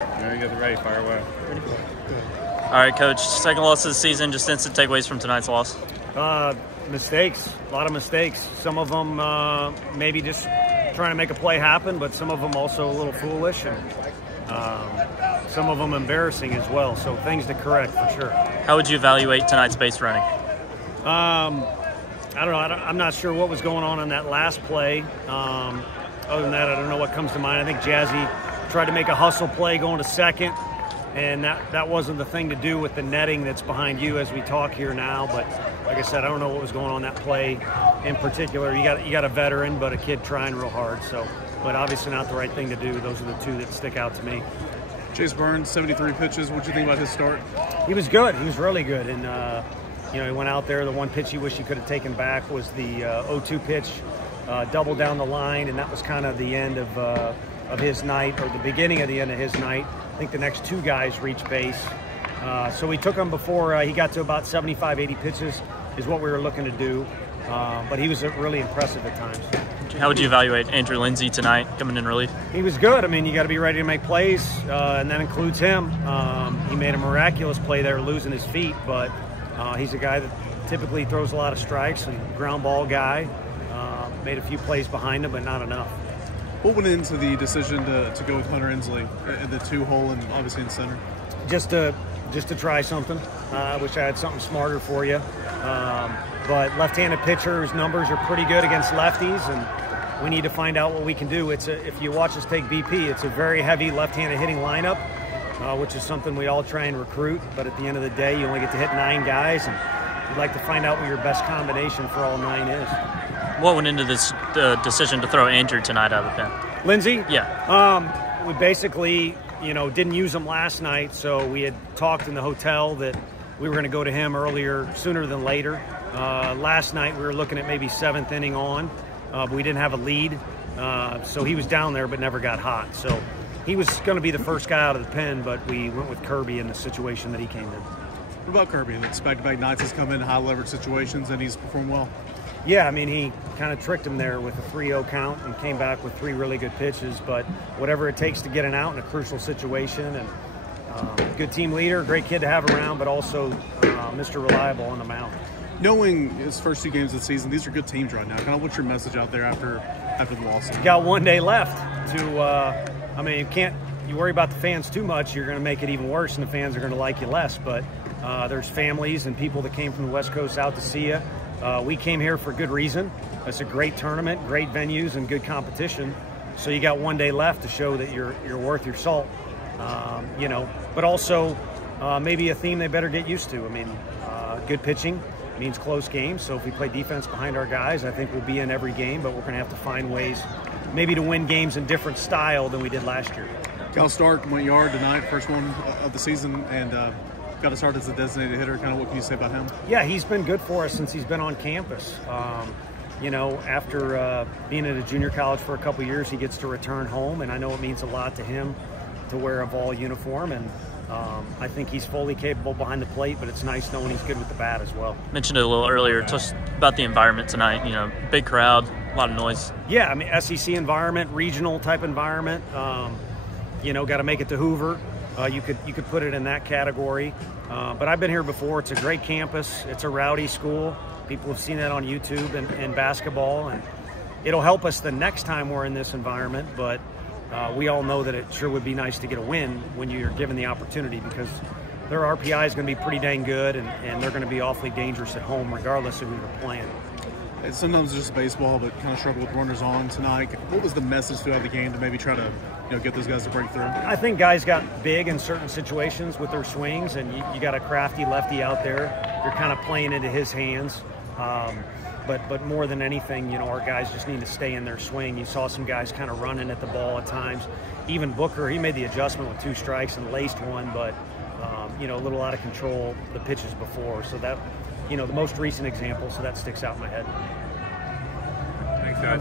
There you go, the ready, fire away. All right, Coach, second loss of the season, just instant takeaways from tonight's loss. Mistakes, a lot of mistakes. Some of them maybe just trying to make a play happen, but some of them also a little foolish, and some of them embarrassing as well. So things to correct for sure. How would you evaluate tonight's base running? I don't know. I'm not sure what was going on that last play. Other than that, I don't know what comes to mind. I think Jazzy tried to make a hustle play going to second, and that wasn't the thing to do with the netting that's behind you as we talk here now. But like I said, I don't know what was going on that play in particular. You got a veteran, but a kid trying real hard. So, but obviously not the right thing to do. Those are the two that stick out to me. Chase Burns, 73 pitches. What do you think about his start? He was good. He was really good, and you know, he went out there. The one pitch he wished he could have taken back was the 0-2 pitch, double down the line, and that was kind of the end of his night, or the beginning of the end of his night. I think the next two guys reached base. So we took him before he got to about 75, 80 pitches is what we were looking to do. But he was really impressive at times. How would you evaluate Andrew Lindsay tonight coming in relief? He was good. I mean, you got to be ready to make plays, and that includes him. He made a miraculous play there, losing his feet, but he's a guy that typically throws a lot of strikes and ground ball guy. Made a few plays behind him, but not enough. What went into the decision to go with Hunter Inslee at the 2-hole and obviously in center? Just to try something. I wish I had something smarter for you. But left-handed pitchers' numbers are pretty good against lefties, and we need to find out what we can do. If you watch us take BP, it's a very heavy left-handed hitting lineup, which is something we all try and recruit. But at the end of the day, you only get to hit 9 guys, and you'd like to find out what your best combination for all 9 is. What went into this decision to throw Andrew tonight out of the pen? Lindsay? Yeah. We basically, didn't use him last night, so we had talked in the hotel that we were going to go to him sooner than later. Last night we were looking at maybe 7th inning on, but we didn't have a lead, so he was down there but never got hot. So he was going to be the first guy out of the pen, but we went with Kirby in the situation that he came in. What about Kirby? The back-to-back nights has come in high leverage situations and he's performed well. Yeah, I mean, he kind of tricked him there with a 3-0 count and came back with 3 really good pitches, but whatever it takes to get an out in a crucial situation, and good team leader, great kid to have around, but also Mr. Reliable on the mound. Knowing his first 2 games of the season, these are good teams right now. Kind of what's your message out there after the loss? You got 1 day left to, I mean, you worry about the fans too much, you're going to make it even worse, and the fans are going to like you less. But there's families and people that came from the West Coast out to see you. We came here for good reason. It's a great tournament, great venues, and good competition. So you got 1 day left to show that you're worth your salt. But also maybe a theme they better get used to. I mean, good pitching means close games. So if we play defense behind our guys, I think we'll be in every game, but we're going to have to find ways maybe to win games in different style than we did last year. Cal Stark went yard tonight, first one of the season, and got to start as a designated hitter. Kind of what can you say about him? Yeah, he's been good for us since he's been on campus. After being at a junior college for a couple years, he gets to return home, and I know it means a lot to him to wear a Vol uniform, and I think he's fully capable behind the plate, but it's nice knowing he's good with the bat as well. Mentioned it a little earlier, just about the environment tonight, big crowd, a lot of noise. Yeah, I mean, SEC environment, regional type environment, got to make it to Hoover. You could put it in that category, but I've been here before. It's a great campus. It's a rowdy school. People have seen that on YouTube and basketball, and it'll help us the next time we're in this environment, but we all know that it sure would be nice to get a win when you're given the opportunity, because their RPI is going to be pretty dang good, and they're going to be awfully dangerous at home regardless of who they're playing. And sometimes it's just baseball, but kind of struggle with runners on tonight. What was the message throughout the game to maybe try to get those guys to break through? I think guys got big in certain situations with their swings, and you got a crafty lefty out there. You're kind of playing into his hands. But more than anything, our guys just need to stay in their swing. You saw some guys kind of running at the ball at times. Even Booker, he made the adjustment with 2 strikes and laced one, but a little out of control the pitches before. So that, the most recent example, so that sticks out in my head. Thanks, guys.